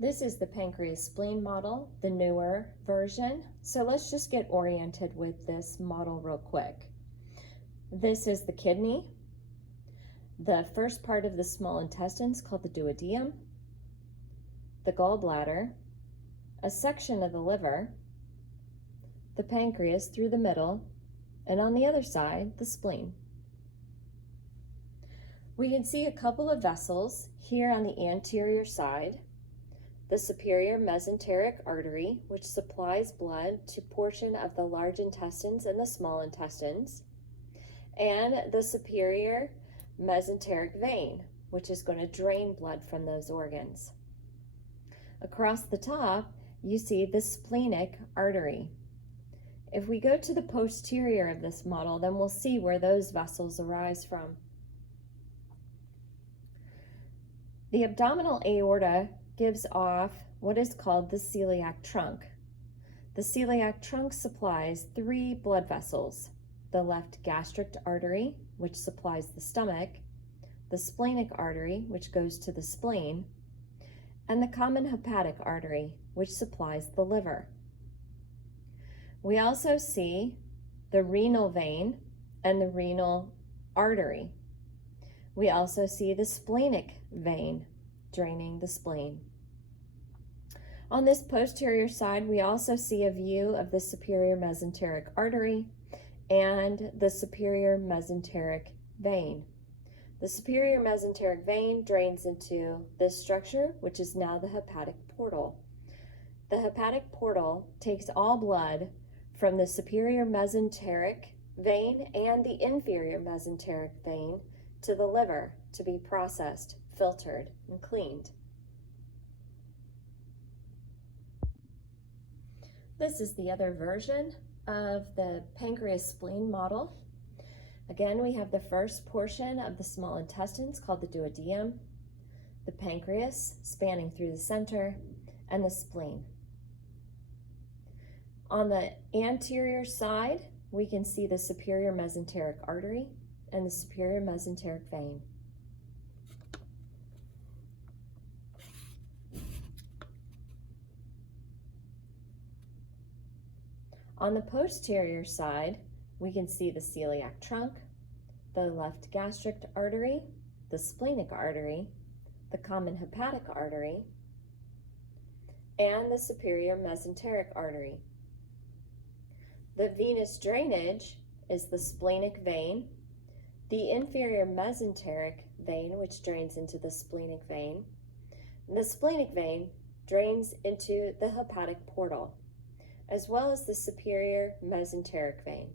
This is the pancreas spleen model, the newer version. So let's just get oriented with this model real quick. This is the kidney, the first part of the small intestines called the duodenum, the gallbladder, a section of the liver, the pancreas through the middle, and on the other side, the spleen. We can see a couple of vessels here on the anterior side, the superior mesenteric artery, which supplies blood to portion of the large intestines and the small intestines, and the superior mesenteric vein, which is going to drain blood from those organs. Across the top, you see the splenic artery. If we go to the posterior of this model, then we'll see where those vessels arise from. The abdominal aorta gives off what is called the celiac trunk. The celiac trunk supplies 3 blood vessels: the left gastric artery, which supplies the stomach, the splenic artery, which goes to the spleen, and the common hepatic artery, which supplies the liver. We also see the renal vein and the renal artery. We also see the splenic vein draining the spleen. On this posterior side, we also see a view of the superior mesenteric artery and the superior mesenteric vein. The superior mesenteric vein drains into this structure, which is now the hepatic portal. The hepatic portal takes all blood from the superior mesenteric vein and the inferior mesenteric vein to the liver to be processed, filtered, and cleaned. This is the other version of the pancreas spleen model. Again, we have the first portion of the small intestines called the duodenum, the pancreas spanning through the center, and the spleen. On the anterior side, we can see the superior mesenteric artery and the superior mesenteric vein. On the posterior side, we can see the celiac trunk, the left gastric artery, the splenic artery, the common hepatic artery, and the superior mesenteric artery. The venous drainage is the splenic vein, the inferior mesenteric vein, which drains into the splenic vein, and the splenic vein drains into the hepatic portal, as well as the superior mesenteric vein.